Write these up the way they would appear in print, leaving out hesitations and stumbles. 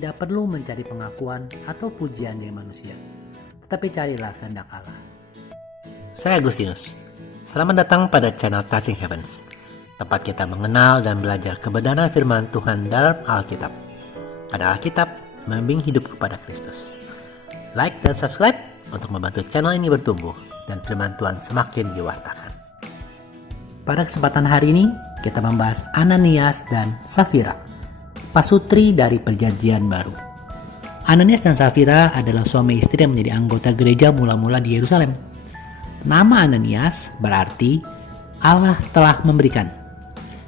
tidak perlu mencari pengakuan atau pujian dari manusia, tetapi carilah kehendak Allah. Saya Agustinus. Selamat datang pada channel Touching Heavens, tempat kita mengenal dan belajar kebenaran firman Tuhan dalam Alkitab. Pada Alkitab, membimbing hidup kepada Kristus. Like dan subscribe untuk membantu channel ini bertumbuh dan firman Tuhan semakin diwartakan. Pada kesempatan hari ini, kita membahas Ananias dan Safira, pasutri dari Perjanjian Baru. Ananias dan Safira adalah suami istri yang menjadi anggota gereja mula-mula di Yerusalem. Nama Ananias berarti Allah telah memberikan,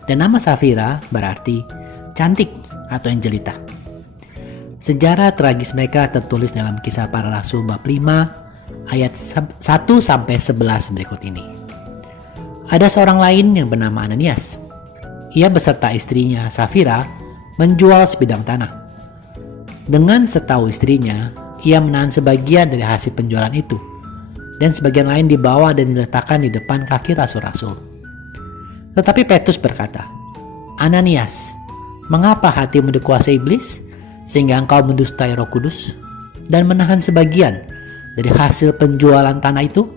dan nama Safira berarti cantik atau yang jelita. Sejarah tragis mereka tertulis dalam Kisah Para Rasul bab 5 ayat 1-11 berikut ini. Ada seorang lain yang bernama Ananias. Ia beserta istrinya Safira menjual sebidang tanah. Dengan setahu istrinya, ia menahan sebagian dari hasil penjualan itu, dan sebagian lain dibawa dan diletakkan di depan kaki rasul-rasul. Tetapi Petrus berkata, "Ananias, mengapa hatimu dikuasai iblis, sehingga engkau mendustai Roh Kudus, dan menahan sebagian dari hasil penjualan tanah itu?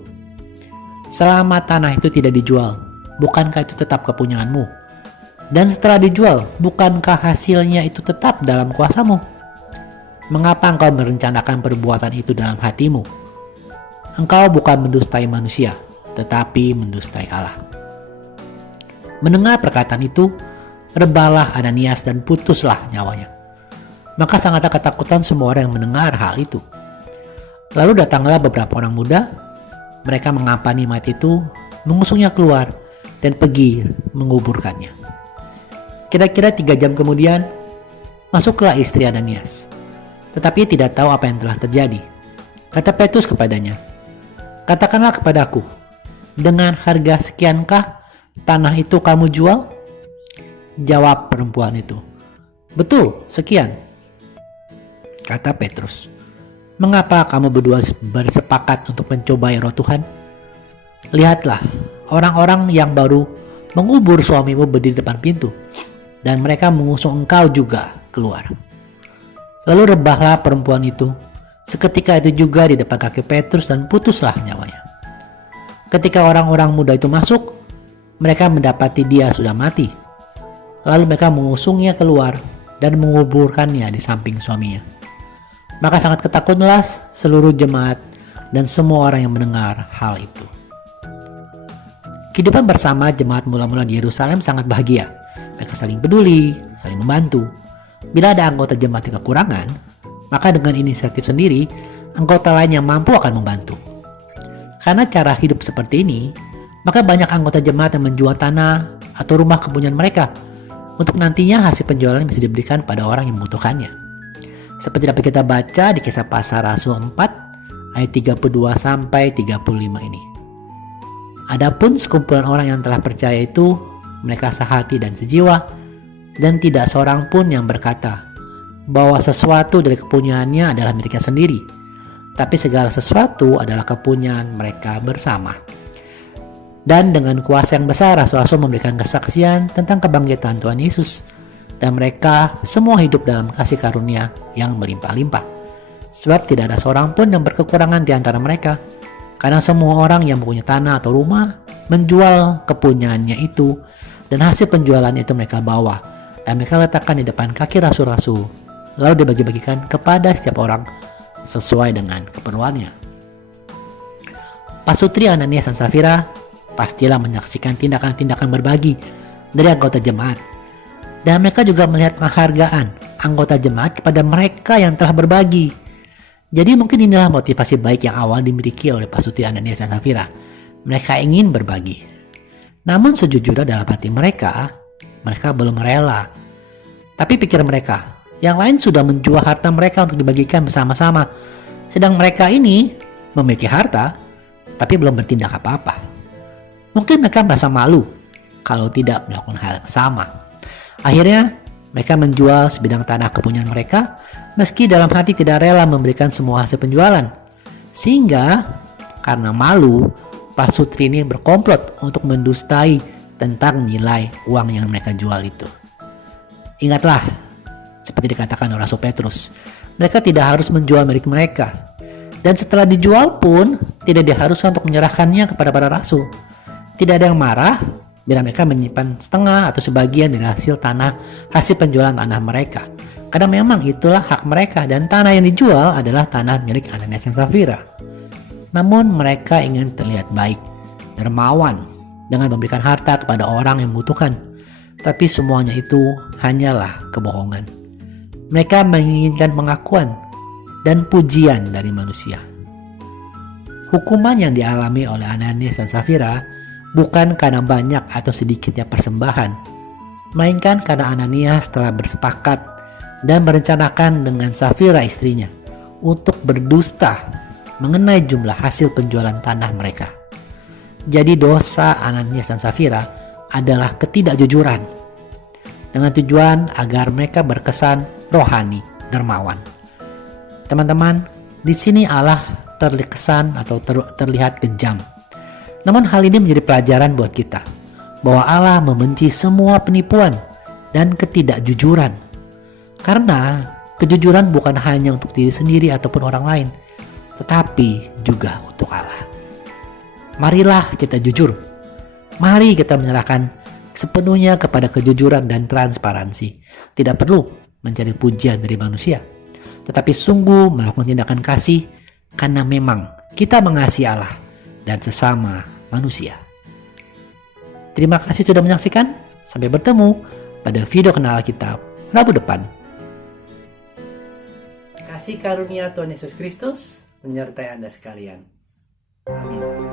Selama tanah itu tidak dijual, bukankah itu tetap kepunyaanmu? Dan setelah dijual, bukankah hasilnya itu tetap dalam kuasamu? Mengapa engkau merencanakan perbuatan itu dalam hatimu? Engkau bukan mendustai manusia, tetapi mendustai Allah." Mendengar perkataan itu, rebahlah Ananias dan putuslah nyawanya. Maka sangatlah ketakutan semua orang yang mendengar hal itu. Lalu datanglah beberapa orang muda. Mereka mengampani mayat itu, mengusungnya keluar, dan pergi menguburkannya. Kira-kira 3 jam kemudian, masuklah istri Ananias. Tetapi ia tidak tahu apa yang telah terjadi. Kata Petrus kepadanya, "Katakanlah kepadaku, dengan harga sekiankah tanah itu kamu jual?" Jawab perempuan itu, "Betul, sekian." Kata Petrus, "Mengapa kamu berdua bersepakat untuk mencobai Roh Tuhan? Lihatlah, orang-orang yang baru mengubur suamimu berdiri depan pintu, dan mereka mengusung engkau juga keluar." Lalu rebahlah perempuan itu. Seketika itu juga di depan kaki Petrus, dan putuslah nyawanya. Ketika orang-orang muda itu masuk, mereka mendapati dia sudah mati. Lalu mereka mengusungnya keluar dan menguburkannya di samping suaminya. Maka sangat ketakutanlah seluruh jemaat dan semua orang yang mendengar hal itu. Kehidupan bersama jemaat mula-mula di Yerusalem sangat bahagia. Mereka saling peduli, saling membantu. Bila ada anggota jemaat yang kekurangan, maka dengan inisiatif sendiri, anggota lain yang mampu akan membantu. Karena cara hidup seperti ini, maka banyak anggota jemaat yang menjual tanah atau rumah kepunyaan mereka untuk nantinya hasil penjualan bisa diberikan pada orang yang membutuhkannya. Seperti dapat kita baca di Kisah Para Rasul 4 ayat 32-35 ini. Adapun sekumpulan orang yang telah percaya itu, mereka sehati dan sejiwa, dan tidak seorang pun yang berkata bahwa sesuatu dari kepunyaannya adalah miliknya sendiri, tapi segala sesuatu adalah kepunyaan mereka bersama. Dan dengan kuasa yang besar, rasul-rasul memberikan kesaksian tentang kebangkitan Tuhan Yesus, dan mereka semua hidup dalam kasih karunia yang melimpah-limpah. Sebab tidak ada seorang pun yang berkekurangan di antara mereka, karena semua orang yang mempunyai tanah atau rumah menjual kepunyaannya itu, dan hasil penjualannya itu mereka bawa, dan mereka letakkan di depan kaki rasul-rasul, lalu dibagi-bagikan kepada setiap orang sesuai dengan keperluannya. Pasutri Ananias dan Safira pastilah menyaksikan tindakan-tindakan berbagi dari anggota jemaat, dan mereka juga melihat penghargaan anggota jemaat kepada mereka yang telah berbagi. Jadi mungkin inilah motivasi baik yang awal dimiliki oleh pasutri Ananias dan Safira. Mereka ingin berbagi. Namun sejujurnya dalam hati mereka belum rela. Tapi pikir mereka, yang lain sudah menjual harta mereka untuk dibagikan bersama-sama. Sedang mereka ini memiliki harta, tapi belum bertindak apa-apa. Mungkin mereka merasa malu kalau tidak melakukan hal yang sama. Akhirnya, mereka menjual sebidang tanah kepunyaan mereka, meski dalam hati tidak rela memberikan semua hasil penjualan. Sehingga, karena malu, pasutri ini berkomplot untuk mendustai tentang nilai uang yang mereka jual itu. Ingatlah, seperti dikatakan oleh Rasul Petrus. Mereka tidak harus menjual milik mereka. Dan setelah dijual pun, tidak diharuskan untuk menyerahkannya kepada para rasul. Tidak ada yang marah bila mereka menyimpan setengah atau sebagian dari hasil penjualan tanah mereka. Karena memang itulah hak mereka dan tanah yang dijual adalah tanah milik Ananias dan Safira. Namun mereka ingin terlihat baik, dermawan, dengan memberikan harta kepada orang yang membutuhkan. Tapi semuanya itu hanyalah kebohongan. Mereka menginginkan pengakuan dan pujian dari manusia. Hukuman yang dialami oleh Ananias dan Safira bukan karena banyak atau sedikitnya persembahan, melainkan karena Ananias telah bersepakat dan merencanakan dengan Safira istrinya untuk berdusta mengenai jumlah hasil penjualan tanah mereka. Jadi dosa Ananias dan Safira adalah ketidakjujuran dengan tujuan agar mereka berkesan rohani, dermawan. Teman-teman, di sini Allah terkesan atau terlihat kejam. Namun hal ini menjadi pelajaran buat kita bahwa Allah membenci semua penipuan dan ketidakjujuran. Karena kejujuran bukan hanya untuk diri sendiri ataupun orang lain, tetapi juga untuk Allah. Marilah kita jujur. Mari kita menyerahkan sepenuhnya kepada kejujuran dan transparansi. Tidak perlu mencari pujian dari manusia, tetapi sungguh melakukan tindakan kasih karena memang kita mengasihi Allah dan sesama manusia. Terima kasih sudah menyaksikan. Sampai bertemu pada video kenal kita Rabu depan. Kasih karunia Tuhan Yesus Kristus menyertai Anda sekalian. Amin.